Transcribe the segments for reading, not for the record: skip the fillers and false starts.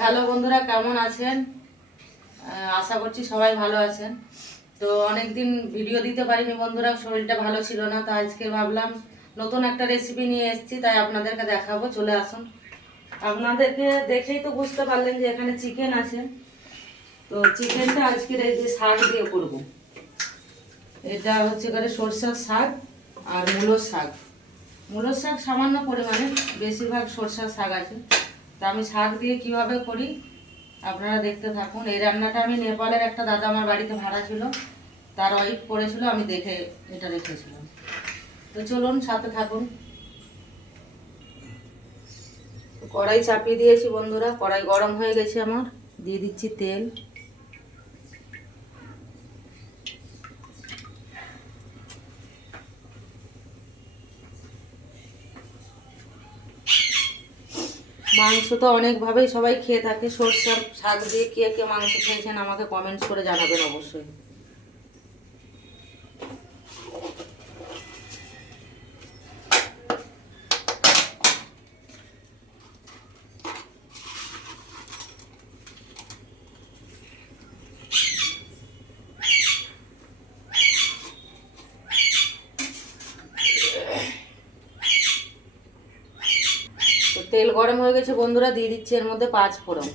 Hello বন্ধুরা, কেমন আছেন? আশা করছি সবাই ভালো আছেন। তো অনেক দিন ভিডিও দিতে পারিনি বন্ধুরা, শরীরটা ভালো ছিল না। তো আজকে ভাবলাম নতুন একটা রেসিপি নিয়ে এসেছি, তাই আপনাদেরকে দেখাবো। চলে আসুন। আপনাদেরকে দেখেই তো বুঝতে পারলেন যে এখানে চিকেন আছে। তো চিকেনটা আজকের এই যে শাক দিয়ে করব। এটা হচ্ছে করে সরষের শাক আর মূলোর শাক। মূলোর শাক সামান্য পরিমাণে, বেশিরভাগ সরষের শাক আছে। তা আমি শাক দিয়ে কিভাবে করি আপনারা দেখতে থাকুন। এই রান্নাটা আমি নেপালের একটা দাদা আমার বাড়িতে ভাড়া ছিল, তার ওয়াইফ করেছিল, আমি দেখে এটা রেখেছিলাম। তো চলুন সাথে থাকুন। কড়াই চাপিয়ে দিয়েছি বন্ধুরা, কড়াই গরম হয়ে গেছে আমার। দিয়ে দিচ্ছি তেল। মাংস তো অনেকভাবেই সবাই খেয়ে থাকে। সরষের শাক দিয়ে কে কে মাংস খেয়েছেন আমাকে কমেন্টস করে জানাবেন অবশ্যই। তো তেল গরম হয়ে গেছে বন্ধুরা, দিয়ে দিচ্ছি এর মধ্যে 5 ফোড়ন।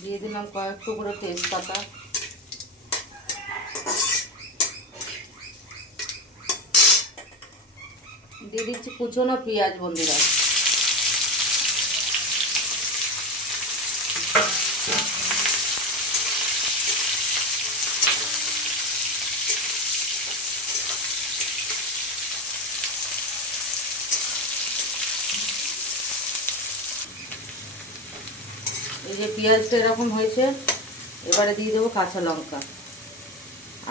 দিয়ে দিলাম কয়েক টুকরো তেজপাতা। দিয়ে দিচ্ছি কুচনো পেঁয়াজ বন্ধুরা। এই যে পেঁয়াজটা এরকম হয়েছে, এবারে দিয়ে দেবো কাঁচা লঙ্কা।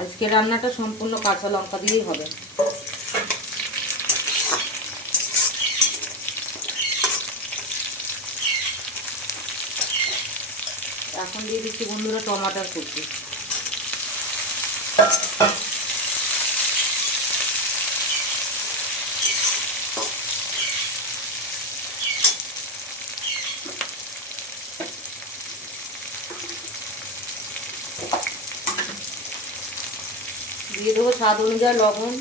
আজকে রান্নাটা সম্পূর্ণ কাঁচা লঙ্কা দিয়েই হবে। এখন দিয়ে দিচ্ছি বন্ধুরা টমাটোর কুচি। দিয়ে দেবো স্বাদ অনুযায়ী লবণ।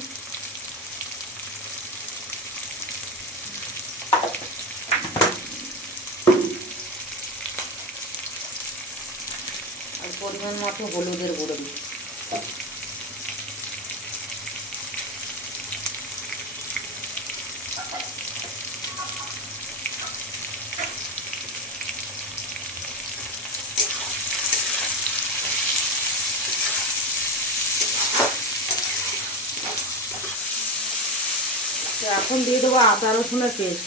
আর পরিমাণ মতো হলুদের গুঁড়ো দিই। এখন দিয়ে দেবো আদা রসুনের পেস্ট।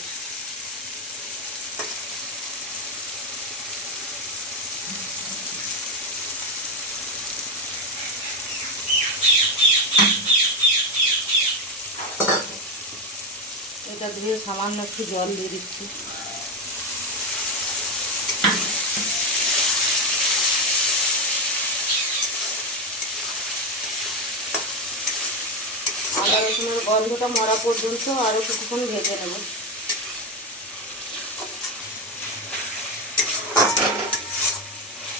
এটা ধুয়ে সামান্য একটু জল দিয়ে দিচ্ছি। আদা রসুনের গন্ধটা মরা পর্যন্ত আরও কিছুক্ষণ ভেজে নেব।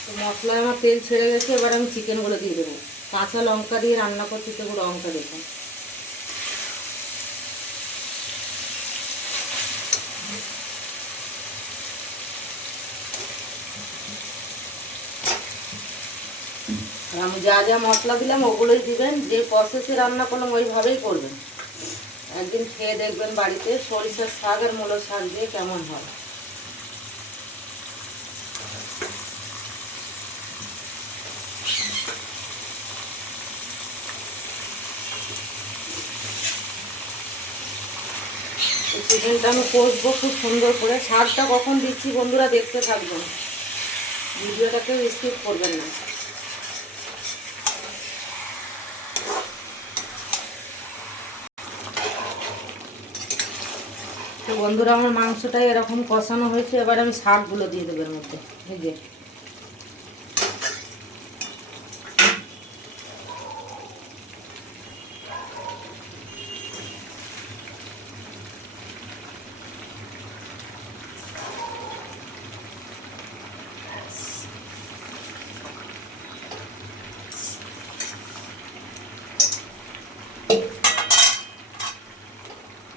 তো মশলায় আমার তেল ছেড়ে গেছে, এবার আমি চিকেনগুলো দিয়ে দেবো। কাঁচা লঙ্কা দিয়ে রান্না করছি, তো লঙ্কা দেখুন। আর আমি যা যা মশলা দিলাম ওগুলোই দিবেন। যে প্রসেসে রান্না করলাম ওইভাবেই করবেন। একদিন খেয়ে দেখবেন বাড়িতে সরিষার শাক আর মূলোর শাক দিয়ে কেমন হয়। চিকেনটা আমি কষবো খুব সুন্দর করে। শাকটা কখন দিচ্ছি বন্ধুরা দেখতে থাকবেন, ভিডিওটাকেও স্কিপ করবেন না। তো বন্ধুরা আমার মাংসটাই এরকম কষানো হয়েছে, এবার আমি শাকগুলো দিয়ে দেবো এর মধ্যে। এই যে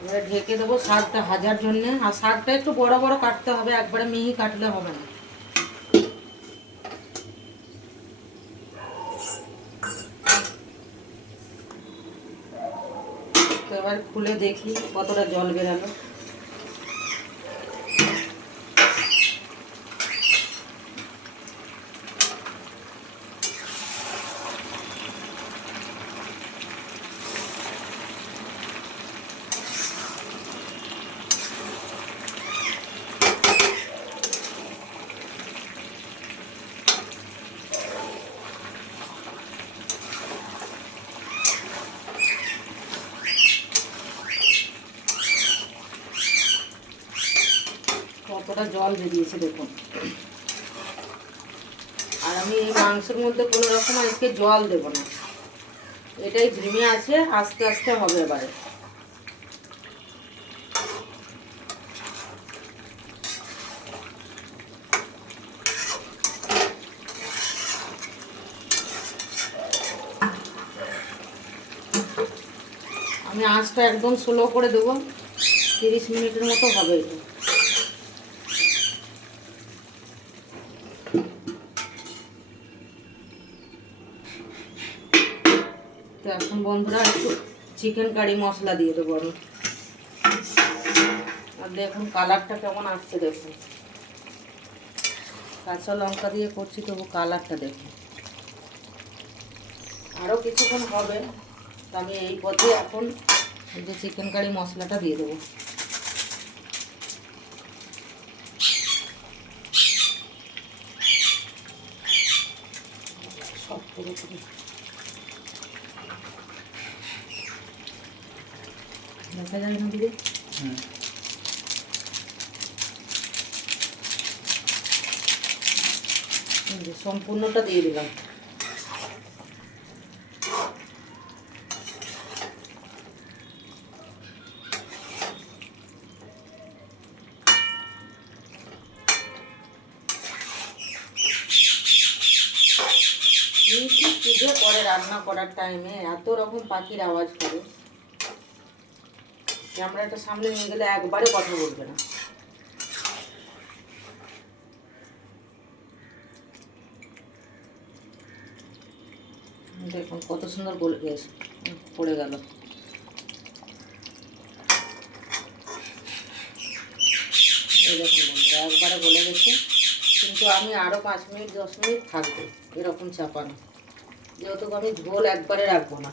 এবারে ঢেকে দেবো শাকটা ভাজার জন্য। আর শাকটা একটু বড় বড় কাটতে হবে, একবারে মিহি কাটলে হবে না। তো এবার খুলে দেখি কতটা জল বেরালো। কতটা জল বেরিয়েছে দেখুন। আর আমি এই মাংসের মধ্যে কোনো রকম আজকে জল দেব না, এটাই ধিমে আছে, আস্তে আস্তে হবে। এবারে আমি আঁচটা একদম স্লো করে দেবো, 30 মিনিটের মতো হবে এটা। তো এখন বন্ধুরা একটু চিকেন কারি মশলা দিয়ে দেবো আমি। আর দেখুন কালারটা কেমন আসছে দেখুন, কাঁচা লঙ্কা দিয়ে করছি তবু কালারটা দেখুন। আরও কিছুক্ষণ হবে, তো আমি এই পথে এখন যে চিকেন কারি মশলাটা দিয়ে দেবো। সব পুরোপুরি দেখা যাবে না দিদি? সম্পূর্ণটা দিয়ে দিলাম। পুজো করে রান্না করার টাইমে এত রকম পাখির আওয়াজ করে, ক্যামেরাটা সামনে নিয়ে গেলে একবারে কথা বলবে না। দেখুন কত সুন্দর গলে গেছে, পড়ে গেল। এই দেখুন বন্ধুরা একবারে গলে গেছে, কিন্তু আমি আরও 5 মিনিট 10 মিনিট থাকবো এরকম চাপানো, যেহেতু আমি ঝোল একবারে রাখবো না।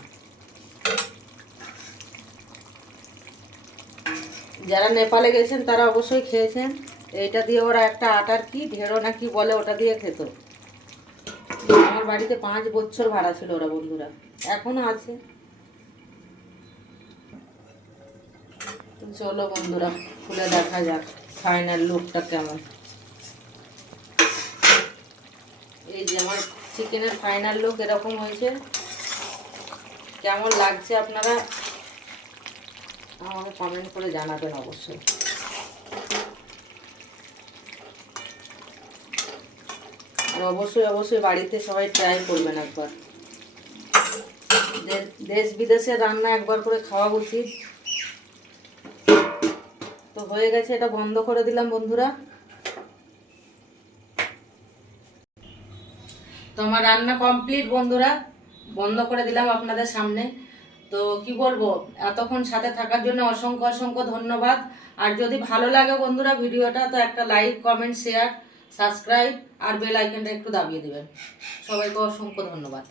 যারা নেপালে গেছেন তারা অবশ্যই খেয়েছেন, এইটা দিয়ে ওরা একটা আটার কি ঢেঁড়ো না কি বলে ওটা দিয়ে খেত। আমার বাড়িতে 5 বছর ভাড়া ছিল ওরা বন্ধুরা, এখনো আছে। চলো বন্ধুরা খুলে দেখা যাক ফাইনাল লুকটা কেমন। এই যে আমার চিকেনের ফাইনাল লুক এরকম হয়েছে। কেমন লাগছে আপনারা আমাকে কমেন্ট করে জানাবেন অবশ্যই। আর অবশ্যই অবশ্যই বাড়িতে সবাই ট্রাই করবেন একবার। দেশ বিদেশের রান্না একবার করে খাওয়া উচিত। তো হয়ে গেছে, এটা বন্ধ করে দিলাম বন্ধুরা। তো আমার রান্না কমপ্লিট বন্ধুরা, বন্ধ করে দিলাম আপনাদের সামনে। তো কি বলবো, এতক্ষণ সাথে থাকার জন্য অসংখ্য অসংখ্য ধন্যবাদ। আর যদি ভালো লাগে বন্ধুরা ভিডিওটা, তো একটা লাইক কমেন্ট শেয়ার সাবস্ক্রাইব আর বেল আইকনটা একটু দাবিয়ে দেবেন। সবাইকে অসংখ্য ধন্যবাদ।